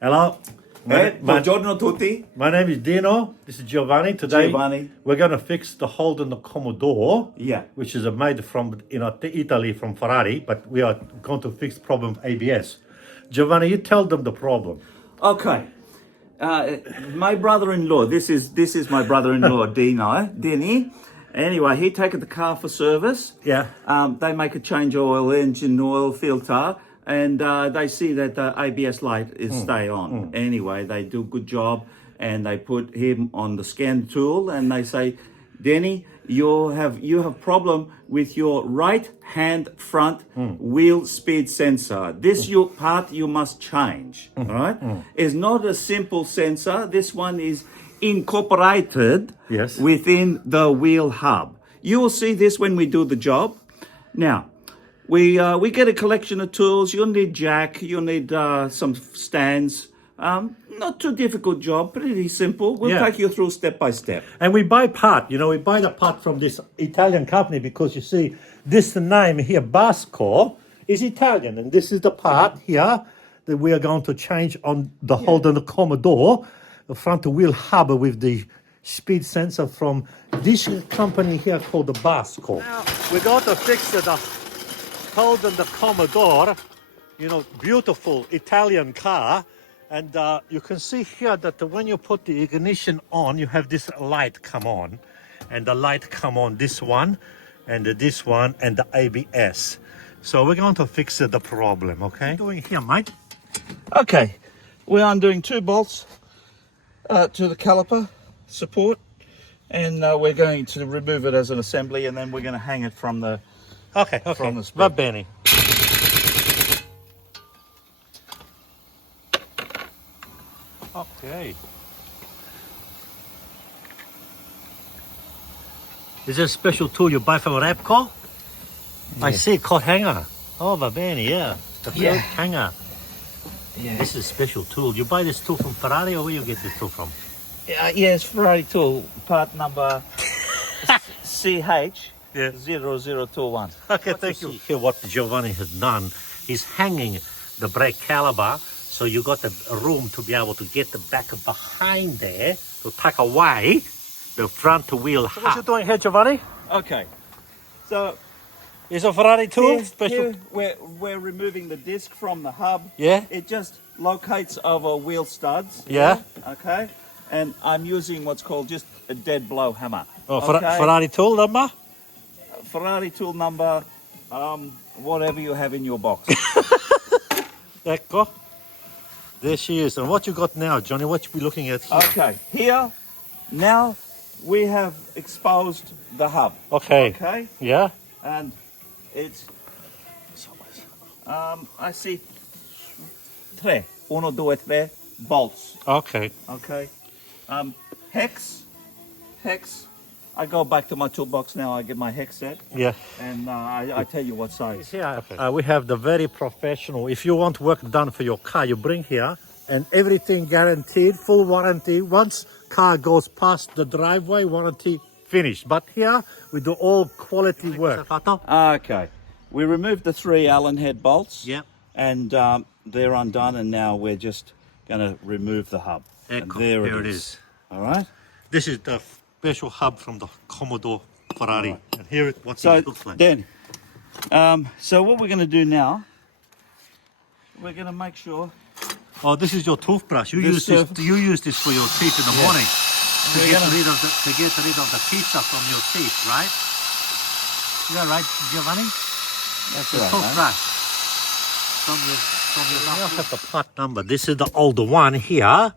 Hello. Buongiorno tutti. My name is Dino. This is Giovanni. Today Giovanni. we're going to fix the Holden Commodore, Yeah. which is made from Italy from Ferrari, but we are going to fix problem ABS. Giovanni, you tell them the problem. Okay. My brother-in-law. This is my brother-in-law, Denny. Anyway, he taken the car for service. Yeah. They make a change oil, engine oil, filter, and they see that the ABS light is stay on. Anyway, they do a good job, and they put him on the scan tool, and they say, Denny, you have problem with your right hand front wheel speed sensor. This part you must change. All right, it's not a simple sensor. This one is incorporated within the wheel hub. You will see this when we do the job. Now, we get a collection of tools. You'll need jack. You'll need some stands. Not too difficult job, pretty simple. We'll take you through step by step. And we buy part, we buy the part from this Italian company because you see this name here, Basco, is Italian. And this is the part here that we are going to change on the Holden Commodore, the front wheel hub with the speed sensor from this company here called the Basco. Now, we're going to fix the Holden Commodore, beautiful Italian car. And you can see here that when you put the ignition on, you have this light come on. And the light come on this one, and this one, and the ABS. So we're going to fix the problem, okay? What are you doing here, Mike? Okay, we're undoing two bolts to the caliper support. And we're going to remove it as an assembly, and then we're going to hang it from the from the Va bene. Okay. Is this a special tool you buy from Repco? Yeah. I see, coat hanger. Oh, va bene, yeah. The coat hanger. Yeah. This is a special tool. You buy this tool from Ferrari, or where you get this tool from? Yes, Ferrari tool, part number CH 0021. Okay, thank you. Here, what Giovanni has done is hanging the brake caliper. So you got the room to be able to get the back behind there to tuck away the front wheel hub. What you doing here, Giovanni? Okay, so is a Ferrari tool special? Here we're removing the disc from the hub. Yeah. It just locates over wheel studs. Yeah. Okay, and I'm using what's called just a dead blow hammer. Oh, okay. Ferrari tool number? Ferrari tool number, whatever you have in your box. Ecco. There she is. And what you got now, Johnny? What you be looking at here? Okay, here, now we have exposed the hub. Okay. Okay? Yeah. And it's, I see 3, 1, 2, 3 bolts. Okay. Okay. Hex. I go back to my toolbox now, I get my hex set. Yeah. And I tell you what size. Yeah. Okay. We have the very professional. If you want work done for your car, you bring here and everything guaranteed, full warranty. Once car goes past the driveway, warranty finished. But here we do all quality work. Okay. We removed the 3 Allen head bolts. Yeah. And they're undone, and now we're just going to remove the hub. And there it is. All right. This is the special hub from the Commodore Ferrari. Right. And here what it looks like. Then, so what we're going to do now, we're going to make sure. Oh, this is your toothbrush. You use this for your teeth in the morning to get rid of the pizza from your teeth, right? Is that right, Giovanni? That's the right. Toothbrush. From your mouth. Have the part number. This is the old one here.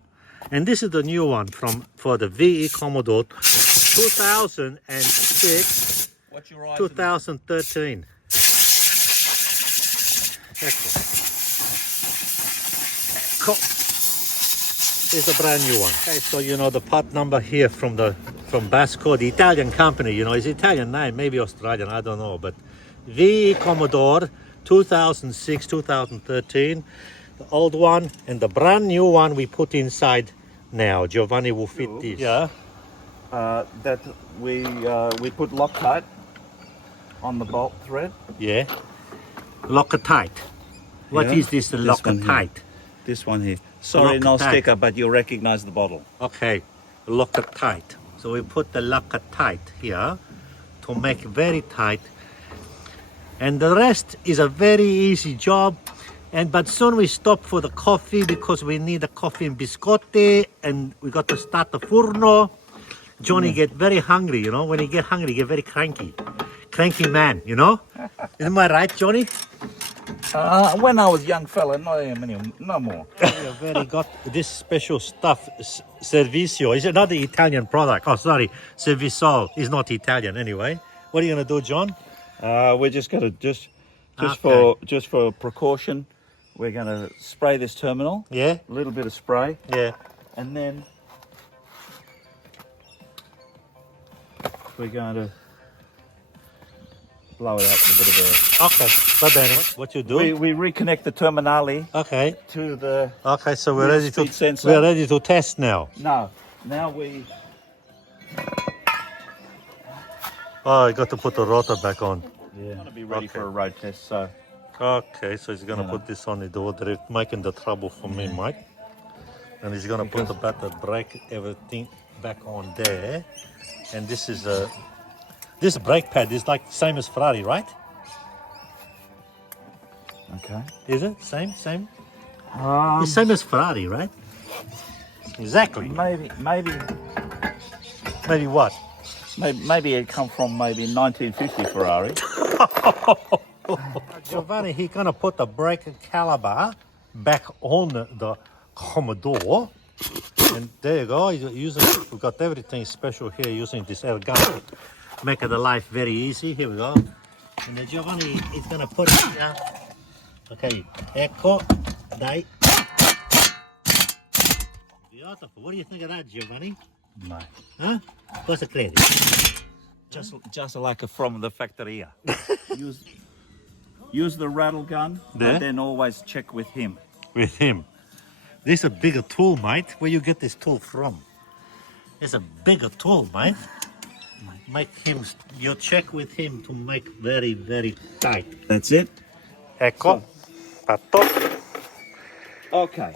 And this is the new one for the VE Commodore 2006, 2013. It's a brand new one. Okay, so the part number here from Basco, the Italian company. It's Italian name, maybe Australian, I don't know, but VE Commodore 2006, 2013. The old one and the brand new one we put inside now. Giovanni will fit this. Yeah. That we put Loctite on the bolt thread. Yeah. Loctite. What is this Loctite? This one here. Sorry, Lock no tight. sticker, but you recognize the bottle. Okay, lock it tight. So we put the lock it tight here to make very tight. And the rest is a very easy job. But soon we stop for the coffee because we need the coffee and biscotti, and we got to start the furno. Johnny get very hungry, you know. When he get hungry, he get very cranky. Cranky man, you know. Isn't I right, Johnny? When I was young fella, no more. We have very got this special stuff, Servizio. Is another Italian product. Oh, sorry, Servizio is not Italian anyway. What are you gonna do, John? We're just gonna just for precaution, we're gonna spray this terminal. Yeah, A little bit of spray, yeah. and then we're going to blow it out with a bit of air. Okay, but then what you do? We reconnect the terminale Okay, to the. okay. So we're With ready to speed sensor. we're ready to test now. Now we. Oh, I got to put the rotor back on. Yeah. Want to be ready Okay. for a road test, so. Okay, so he's gonna Yeah. put this on the door. They're making the trouble for me, Mike. And he's gonna put the battery, brake, everything back on there. And this is this brake pad is like same as Ferrari, right? Okay. Is it same? It's same as Ferrari, right? Exactly. Maybe What? it come from maybe 1950 Ferrari. Giovanni, he gonna put the brake caliber back on the Commodore. And there you go. We've got everything special here using this air gun. Making the life very easy. Here we go. And then Giovanni is gonna put it here. Okay. Ecco. Dai. Beautiful. What do you think of that, Giovanni? No. Huh? Cosa credi? Just like from the factory. Use the rattle gun, There? but then always check with him. With him. This is a bigger tool, mate. Where you get this tool from? It's a bigger tool, mate. Make him, you check with him to make very, very tight. That's it. Ecco. Fatto. Okay.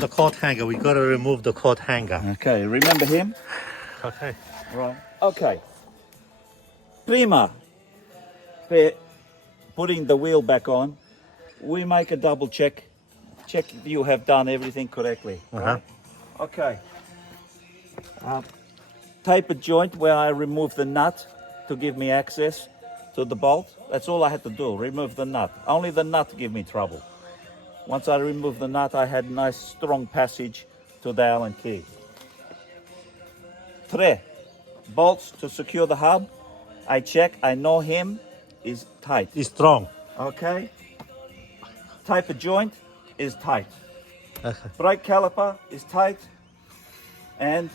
The coat hanger, we gotta remove the coat hanger. Okay, remember him? Okay. Right. Okay. Prima, per putting the wheel back on, we make a double check. Check if you have done everything correctly. Right? Okay. Tape a joint where I remove the nut to give me access to the bolt. That's all I had to do, remove the nut. Only the nut give me trouble. Once I removed the nut, I had nice strong passage to the Allen key. 3 bolts to secure the hub. I check, I know him is tight. It's strong. Okay. Tape a joint is tight. Okay. Brake caliper is tight. And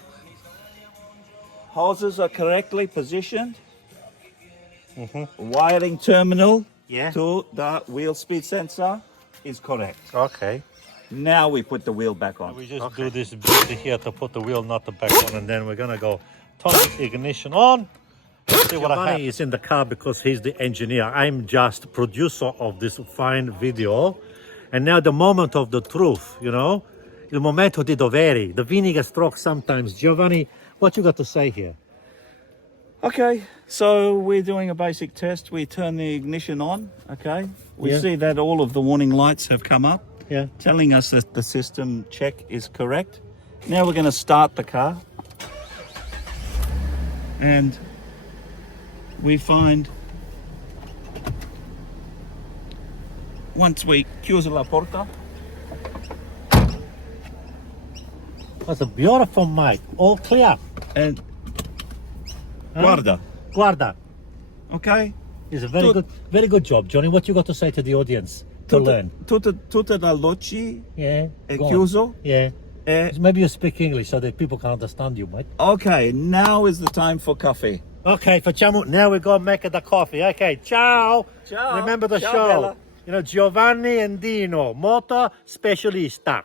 hoses are correctly positioned. Wiring terminal Yeah. to the wheel speed sensor is correct. Okay. Now we put the wheel back on. We just do this bit here to put the wheel nut back on, and then we're gonna go turn the ignition on. See what I have. Is in the car because he's the engineer. I'm just producer of this fine video. And now the moment of the truth, you know, il momento di dovere, the vinegar stroke sometimes. Giovanni, what you got to say here? Okay, so we're doing a basic test. We turn the ignition on, okay? We Yeah. see that all of the warning lights have come up, Yeah. telling us that the system check is correct. Now we're going to start the car. And we find, once we chiusa la porta, That's a beautiful mic, all clear. and guarda, Guarda. okay? It's a very good job, Johnny. What you got to say to the audience to learn? Tutte da luci Yeah. è go on. chiuso. Yeah. E Maybe you speak English so that people can understand you, mate. okay, now is the time for coffee. Okay, facciamo. Now we go make the coffee. Okay, ciao. Ciao. Remember the Ciao, show. Bella. You know, Giovanni and Dino, motor specialista.